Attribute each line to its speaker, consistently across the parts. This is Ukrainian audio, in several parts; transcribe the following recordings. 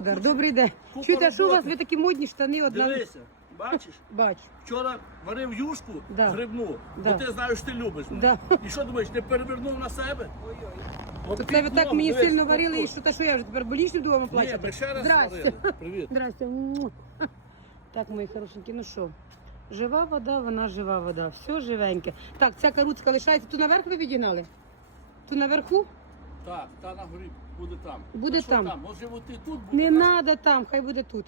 Speaker 1: господар, добрий день.
Speaker 2: купа
Speaker 1: Чуєте, а що у вас ви такі модні штани одна?
Speaker 2: Дивися, бачиш?
Speaker 1: Бачу.
Speaker 2: Вчора варив юшку
Speaker 1: Да.
Speaker 2: грибну,
Speaker 1: Да.
Speaker 2: бо ти знаєш, ти любиш мене.
Speaker 1: Да.
Speaker 2: І що думаєш, не перевернув на себе? От
Speaker 1: це ви так
Speaker 2: пікнув,
Speaker 1: мені
Speaker 2: дивись,
Speaker 1: сильно варили, і що та що я вже тепер больничним вдома
Speaker 2: Ні,
Speaker 1: плачу?
Speaker 2: ми ще раз
Speaker 1: Здрасте.
Speaker 2: варили. Привіт.
Speaker 1: Здрасте. Му. Так, мої хорошенькі, ну що? Жива вода, вона жива вода. Все живеньке. Так, ця каруцька лишається. Ту наверх ви відігнали? Ту наверху?
Speaker 2: Так, та на горі буде там.
Speaker 1: Буде
Speaker 2: А що
Speaker 1: там.
Speaker 2: Може бути тут буде.
Speaker 1: Не треба там, хай буде тут.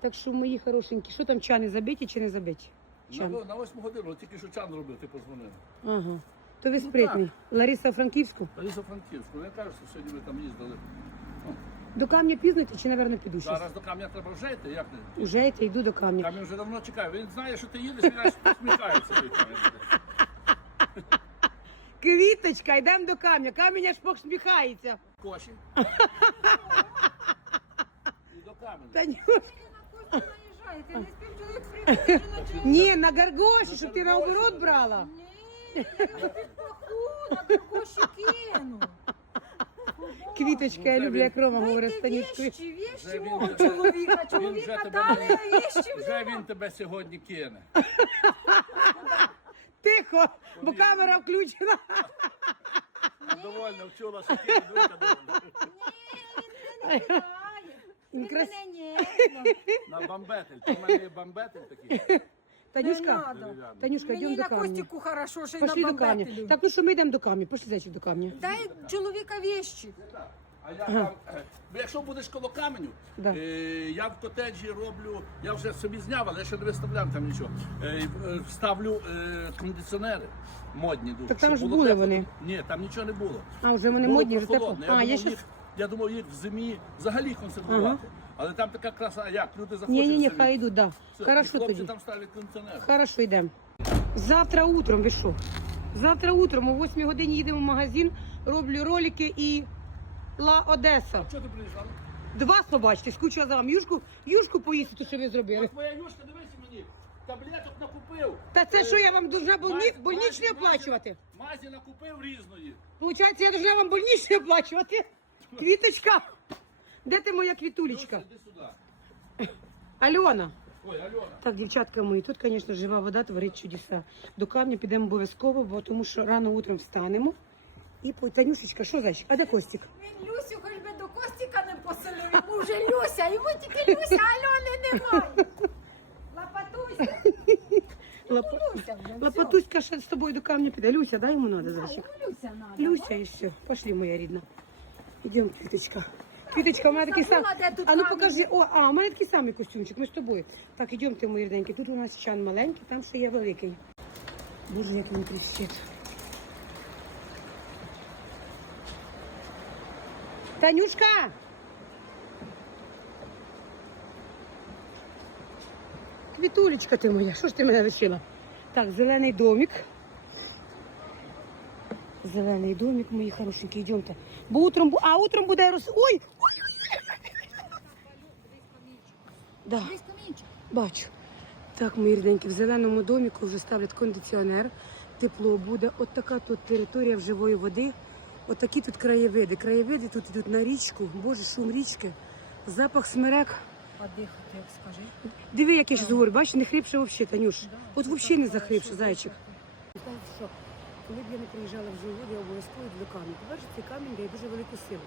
Speaker 1: Так що, мої хорошенькі, що там чани забиті чи не забиті?
Speaker 2: На, на 8 годину, тільки що чан робив, ти позвонив.
Speaker 1: Ага. То ви
Speaker 2: Ну,
Speaker 1: спритні. Лариса Франківську.
Speaker 2: Лариса Франківську, я кажу, що сьогодні ви там їздили.
Speaker 1: До камня пізнаєте чи, напевно, піду щось?
Speaker 2: Зараз до камня треба вже йти, як не?
Speaker 1: Уже йти, йду до камня.
Speaker 2: Камінь вже давно чекає. Він знає, що ти їдеш, він аж посміхається. той камінь.
Speaker 1: Квіточка, йдемо до камня. Камінь аж посміхається.
Speaker 2: Коші. І до каменя.
Speaker 3: Наїжджаєте, не спів чоловік приїхати
Speaker 1: Ні, на гаргоші, щоб ти наоборот брала.
Speaker 3: Ні, я на кину.
Speaker 1: Квіточка, я
Speaker 2: Ну,
Speaker 1: люблю, як Рома говорить з
Speaker 3: Дайте віщі, віщі мого чоловіка. Чоловіка дали, а віщі
Speaker 2: Вже він тебе сьогодні кине.
Speaker 1: Тихо, бо камера включена.
Speaker 2: Довольно вчула, що кине, друга довольна.
Speaker 3: не кидає.
Speaker 1: Він
Speaker 3: Він
Speaker 1: крас-
Speaker 3: мене ні.
Speaker 2: На бамбетель. У мене є бамбетель такий.
Speaker 1: Танюшка,
Speaker 3: надо.
Speaker 1: Танюшка,
Speaker 3: Мені
Speaker 1: йдемо до
Speaker 3: на
Speaker 1: камня.
Speaker 3: Костіку хорошо, що й
Speaker 1: Пошли
Speaker 3: на
Speaker 1: до камня.
Speaker 3: бамбетелю.
Speaker 1: Так, ну що ми йдемо до камня. Пошли зайчик до камня.
Speaker 3: Дай чоловіка віщі.
Speaker 2: А я там, якщо будеш коло каменю,
Speaker 1: Да.
Speaker 2: е, я в котеджі роблю, я вже собі зняв, але я ще не виставляв там нічого. Е, е, ставлю е, кондиціонери модні дуже.
Speaker 1: Так там
Speaker 2: щоб
Speaker 1: ж
Speaker 2: було
Speaker 1: були
Speaker 2: тепло.
Speaker 1: вони.
Speaker 2: Ні, там нічого не було.
Speaker 1: А, вже вони
Speaker 2: Було
Speaker 1: модні, вже тепло.
Speaker 2: Я,
Speaker 1: А, я
Speaker 2: думав,
Speaker 1: щас...
Speaker 2: їх, я думав їх в зимі взагалі консервувати. Але там така краса, як люди захочуть.
Speaker 1: Ні, ні, ні, хай йдуть, да. Хорошо
Speaker 2: хлопці
Speaker 1: тоді.
Speaker 2: там ставлять кондиціонери.
Speaker 1: Хорошо, йдемо. Завтра утром, ви що? Завтра утром о 8 годині їдемо в магазин, роблю ролики і Ла Одеса.
Speaker 2: Що ти приїжджав?
Speaker 1: Два побачите, скучила за вами. Юшку, юшку поїсти, то що ви зробили.
Speaker 2: Ось моя юшка, дивися мені, таблеток накупив.
Speaker 1: Та це що я вам должна больні...
Speaker 2: Мазі-
Speaker 1: больничний
Speaker 2: мазі-
Speaker 1: оплачувати?
Speaker 2: Мазі накупив різної.
Speaker 1: Получається, я должна вам больничний оплачувати. Квіточка. Де ти моя квітулечка?
Speaker 2: Іди сюди.
Speaker 1: Альона.
Speaker 2: Ой, Альона.
Speaker 1: Так, дівчатка мої, тут, звісно, жива вода творить чудеса. До камня підемо обов'язково, бо тому що рано утром встанемо. І по Танюшечка, що зайчик? А де Костік?
Speaker 3: Він Люсю хоч би до Костіка не поселив, йому вже Люся, йому тільки Люся, а Альони немає. Лапатуйся.
Speaker 1: Лап...
Speaker 3: Люся вже,
Speaker 1: ще з тобою до камня піде. Люся, дай йому надо, зайчик.
Speaker 3: йому Люся надо.
Speaker 1: Люся і все. Пошли, моя рідна. Ідемо, квіточка. Квіточка, у мене такий сам.
Speaker 3: Забула, де тут
Speaker 1: А ну
Speaker 3: камінь.
Speaker 1: покажи. О, а, у мене такий самий костюмчик, ми з тобою. Так, ідемте, мої рідненькі. Тут у нас чан маленький, там ще є великий. Боже, як він тріщить. Танюшка! Квітулечка ти моя, що ж ти мене лишила? Так, зелений домик. Зелений домик, мої хорошенькі, йдемте. Бо утром, а утром буде роз... Ой! Ой! Да,
Speaker 3: Десь
Speaker 1: бачу. Так, мої рідненькі, в зеленому доміку вже ставлять кондиціонер. Тепло буде. От така тут територія живої води. От такі тут краєвиди. Краєвиди тут йдуть на річку. Боже, шум річки. Запах смерек.
Speaker 3: А дихати, як скажи.
Speaker 1: Диви, як я зараз говорю, бачиш, не хрипше взагалі, Танюш. От взагалі не захрипше, зайчик. Що, коли б я не приїжджала в живу, я обов'язково йду до камінь. По-перше, цей камінь дає дуже велику силу.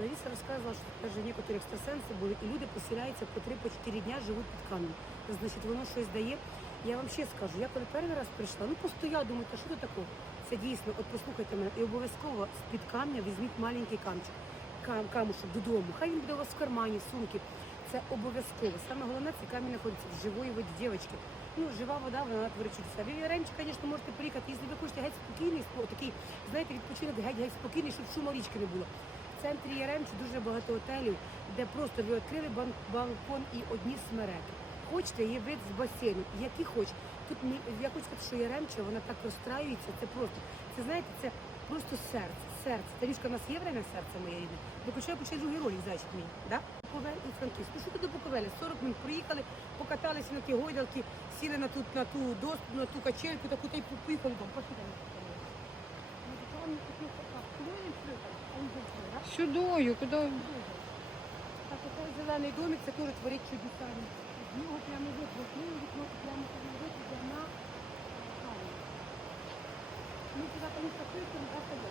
Speaker 1: Лариса розказувала, що навіть некоторі екстрасенси були, і люди поселяються по 3-4 дня, живуть під камінь. Значить, воно щось дає. Я вам ще скажу, я коли перший раз прийшла, ну просто я думаю, та що це таке? Це дійсно, от послухайте мене, і обов'язково з-під камня візьміть маленький камчик. Кам, камушок додому. Хай він буде у вас в кармані, в сумці. Це обов'язково. Саме головне, цей камінь знаходиться в живої воді, дівчатки. Ну, жива вода, вона творить чудеса. Ви в звісно, можете приїхати, якщо ви хочете геть спокійний, такий, знаєте, відпочинок геть-геть спокійний, щоб шуму річки не було. В центрі Яремчі дуже багато готелів, де просто ви відкрили балкон і одні смереки. Хочете, є вид з басейну, який хочете. Тут я хочу сказати, що Яремча, вона так розстраюється, це просто, це знаєте, це просто серце, серце. Тарішка, у нас є время серце моє рідне. Виключаю почав другий ролик, зайчик мій, да? Буковель і Франківськ. Ну що ти до Буковеля? 40 минут приїхали, покаталися на ті гойдалки, сіли на ту, на ту доску, на ту качельку, таку та й поїхали додому. Пошли там. Сюдою, куди? Так, оце зелений домик, це теж творить чудеса. З нього прямо вид, вікно, вікно, прямо там вид іде на Галю. Ми туди там не статуємо, не стаємо.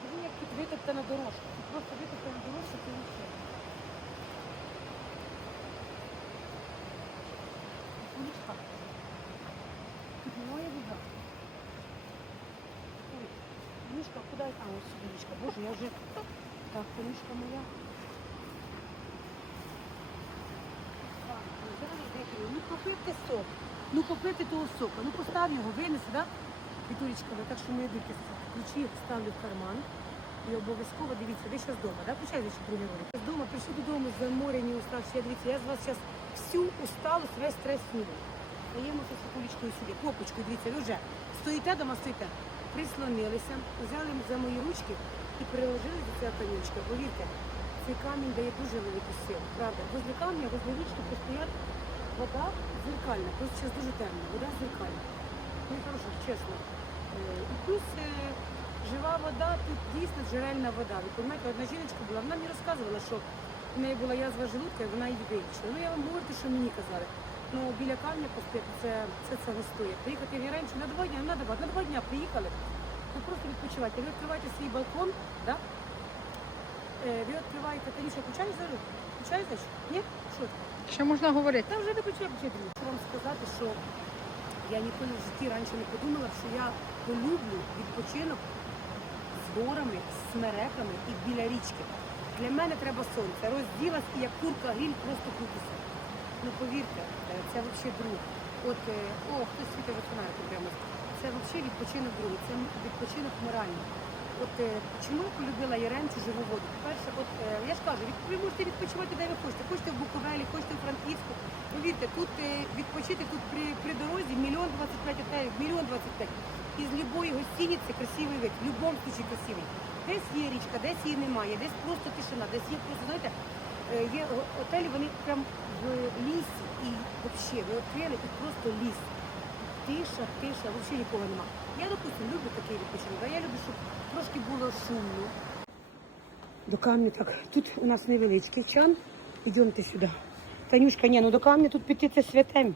Speaker 1: Диви, як тут витоптана дорожка. Тут просто витоптана дорожка, це нічого. Куличка. Тут немає вода. Ой, Мишка, куди? А, ось сюди, Боже, я вже... Так, Мишка моя. Ну попити сок. Ну попити того сока. Ну постав його, винеси, да? Вітулечка, так що мої дики ключі ставлю в карман. І обов'язково дивіться, ви зараз вдома, да? Включай ще другий ролик. З дому прийшли додому, заморені, уставші. Я дивіться, я з вас зараз всю усталость, весь стрес сніму. Даємо ще світулечкою сюди, попочку, дивіться, ви вже стоїте дома, стоїте, прислонилися, взяли за мої ручки і приложили до цього камінчика. Повірте, цей камінь дає дуже велику силу, правда. Возле камня, возле річки постоять вода зеркальна, просто зараз дуже темно, вода зеркальна. Ну і хорошо, чесно. Е, І плюс е, жива вода, тут дійсно джерельна вода. Ви розумієте, одна жіночка була, вона мені розказувала, що в неї була язва желудка, і вона її вилічила. Ну я вам говорю, що мені казали. Ну біля камня постояти, це, це, це гостоє. Приїхати в Яремчу на два не на два, на два дня приїхали. Ви просто відпочивайте. Ви відкриваєте свій балкон, да? Е, ви відкриваєте, що, включаєш зараз? Значить? Ні? Що?
Speaker 4: Ще можна говорити.
Speaker 1: Та вже не почав вчити. Хочу вам сказати, що я ніколи в житті раніше не подумала, що я полюблю відпочинок з горами, з смереками і біля річки. Для мене треба сонце. Розділась і як курка гріль просто крутися. Ну повірте, е, це взагалі друг. От, е, о, хтось світить фонариком прямо. Це взагалі відпочинок другий, це відпочинок моральний. От е, чому полюбила Яремчу живу воду? По-перше, от е, я ж кажу, ви можете відпочивати де ви хочете. Хочете в Буковелі, хочете в Франківську. Повірте, тут е, відпочити тут при, при дорозі мільйон двадцять п'ять отелів, мільйон двадцять п'ять. Із любої гостиниці красивий вид, в будь-якому случаї красивий. Десь є річка, десь її немає, десь просто тишина, десь є просто, знаєте, є отелі, вони прям в лісі і взагалі ви відкрили і просто ліс. Тиша, тиша, взагалі нікого нема. Я, допустим, люблю такий відпочинок, а я люблю, щоб трошки було шумно. До камня так. Тут у нас невеличкий чан. Йдемте сюди. Танюшка, ні, ну до камня тут піти це святе.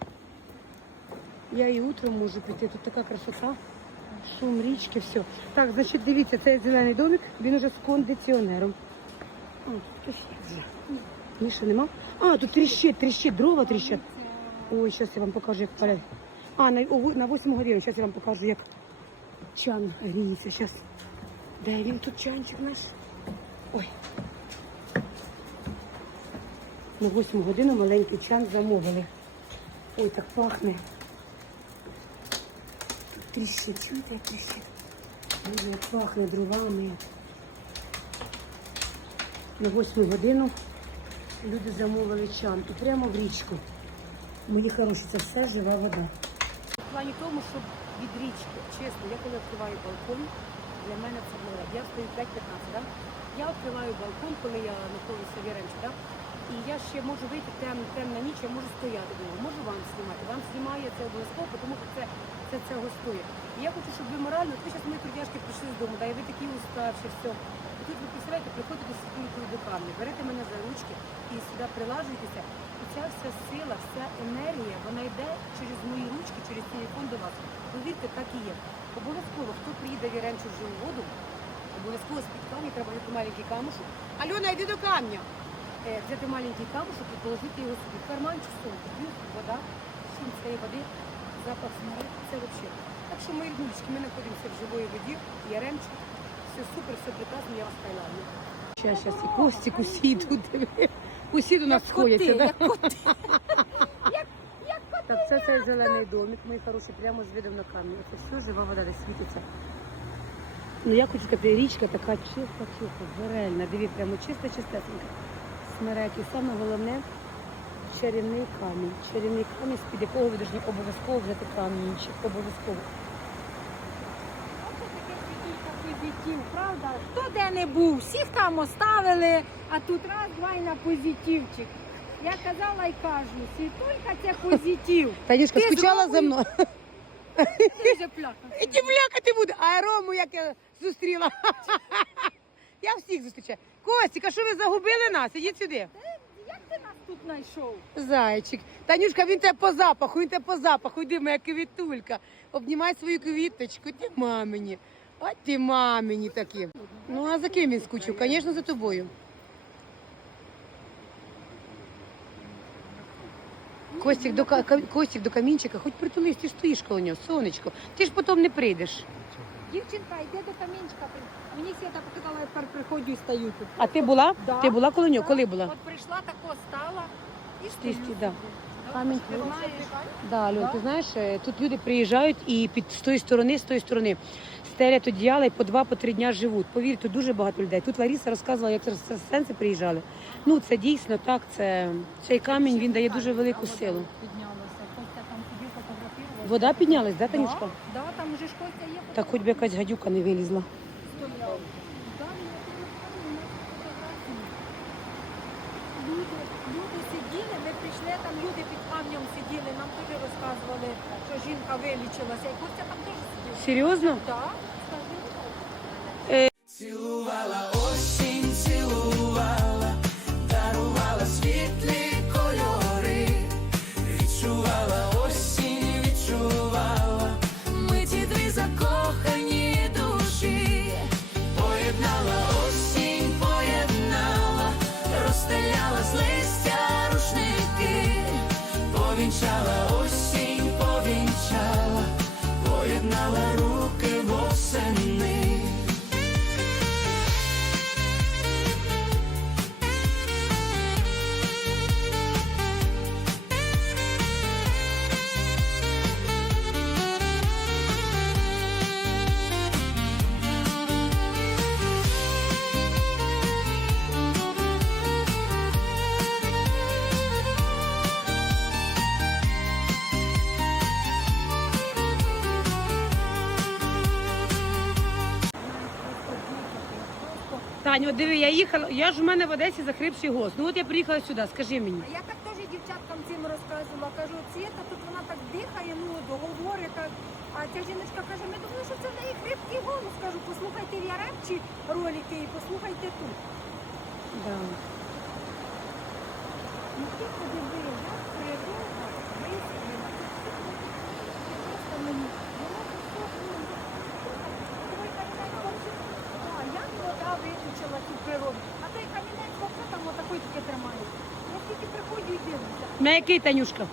Speaker 1: Я і утром можу піти, тут така красота. Шум річки, все. Так, значить, дивіться, цей зелений домик, він уже з кондиціонером. О, хтось є. Ні, ще нема. А, тут тріщить, тріщить, дрова тріщать. Ой, зараз я вам покажу, як палять. А, на, на 8 годину, зараз я вам покажу, як чан гріється. Зараз. Де він тут чанчик наш? Ой. На 8 годину маленький чан замовили. Ой, так пахне. Тут тріщить, чуєте, як тріщить? Дуже пахне дровами. На 8 годину люди замовили чан і прямо в річку. Мої хороші, це все жива вода. В плані тому, що від річки, чесно, я коли відкриваю балкон, для мене це море. Я стою 5-15, да? Я відкриваю балкон, коли я знаходжуся в Яремчі, да? і я ще можу вийти темна, темна ніч, я можу стояти довго, можу вам знімати. Вам знімає це обов'язково, тому що це, це, це гостоє. І я хочу, щоб ви морально, от ви зараз мої трудяшки прийшли з дому, да, і ви такі уставші, все. Тут ви представляєте, приходите з світулькою до камня, берете мене за ручки і сюди прилажуєтеся. І ця вся сила, вся енергія, вона йде через мої ручки, через телефон до вас. Повірте, так і є. Обов'язково, хто приїде в Яремчу в живу воду, обов'язково з-під камня треба взяти маленький камушок. Альона, йди до камня. Е, Взяти маленький камушок і положити його собі в карман чи сумку. Плюс вода, шум цієї води, запах смерек, це взагалі. Так що мої гнучки, ми знаходимося в живої воді, Яремчик. Все супер, все прекрасно, я вас тайландю. Зараз, зараз, і Костік, усі тут. Усі до нас сходяться. да? Так, це цей зелений домик, мої хороші, прямо з видом на камінь. Це все жива вода, де світиться. Ну я хочу така річка така чиста, чиста, джерельна. Диві, прямо чиста, чистесенька. Смереки. Саме головне чарівний камінь. Чарівний камінь, з-під якого ви повинні обов'язково взяти камінчик. Обов'язково.
Speaker 3: Позитив, правда? Хто де не був, всіх там оставили, а тут раз, два і на позитивчик. Я казала і кажу, світулька це позитив.
Speaker 1: Танюшка,
Speaker 3: Ти
Speaker 1: скучала за мною?
Speaker 3: Ти вже плакав.
Speaker 1: І плякати буде, а Рому як я зустріла. Я всіх зустрічаю. Костік, а що ви загубили нас? Ідіть сюди.
Speaker 3: Як ти нас тут знайшов?
Speaker 1: Зайчик. Танюшка, він тебе по запаху, він тебе по запаху. Йди, моя квітулька. Обнімай свою квіточку, ти мамині. От ти мамині такі. Ну а за ким він скучив? Звісно, за тобою. Костік до, Костік до камінчика, хоч притулись, ти ж стоїш коло нього, сонечко. Ти ж потім не прийдеш.
Speaker 3: Дівчинка, йди до камінчика. Мені Свята показала, я тепер приходжу і стою тут.
Speaker 1: А ти була?
Speaker 3: Да.
Speaker 1: Ти була коло нього?
Speaker 3: Да.
Speaker 1: Коли була?
Speaker 3: От прийшла, тако стала і стою.
Speaker 1: стій, да.
Speaker 3: Ти?
Speaker 1: Да, Альон, ти знаєш, е, тут люди приїжджають і під з тої сторони, з тої сторони стелять одіяла і по два, по три дня живуть. Повір, тут дуже багато людей. Тут Лариса розказувала, як сенси приїжджали. Ну це дійсно так. Це цей камінь він дає дуже велику силу. Вода піднялась, да, Танюшка?
Speaker 3: Да, да, там уже ж є.
Speaker 1: Так хоч би якась гадюка не вилізла.
Speaker 3: Стояв. Да, мені телефон, у нас фотографії. Люди, люди сиділи, ми прийшли, там люди під камнем сиділи, нам теж розказували, що жінка вилічилася. І Костя там теж сидів.
Speaker 1: Серйозно?
Speaker 3: Так,
Speaker 1: От диви, я їхала, я ж у мене в Одесі захрипший голос. Ну от я приїхала сюди, скажи мені.
Speaker 3: А я так теж дівчаткам цим розказувала. Кажу, Світа, тут вона так дихає, ну, договорить. Так. А ця жіночка каже, ми думали, що це в неї хрипкий голос. Кажу, послухайте в Яремчі ролики і послухайте тут.
Speaker 1: Да.
Speaker 3: Ну ти подиви, як природа висадила. Просто мені, воно все, ну, Ой, камінець вовсе. А, як вода виключила цю природу. А той камінець вовсе там отакий тільки тримає. Я тільки приходжу і дивлюся.
Speaker 1: На який Танюшка?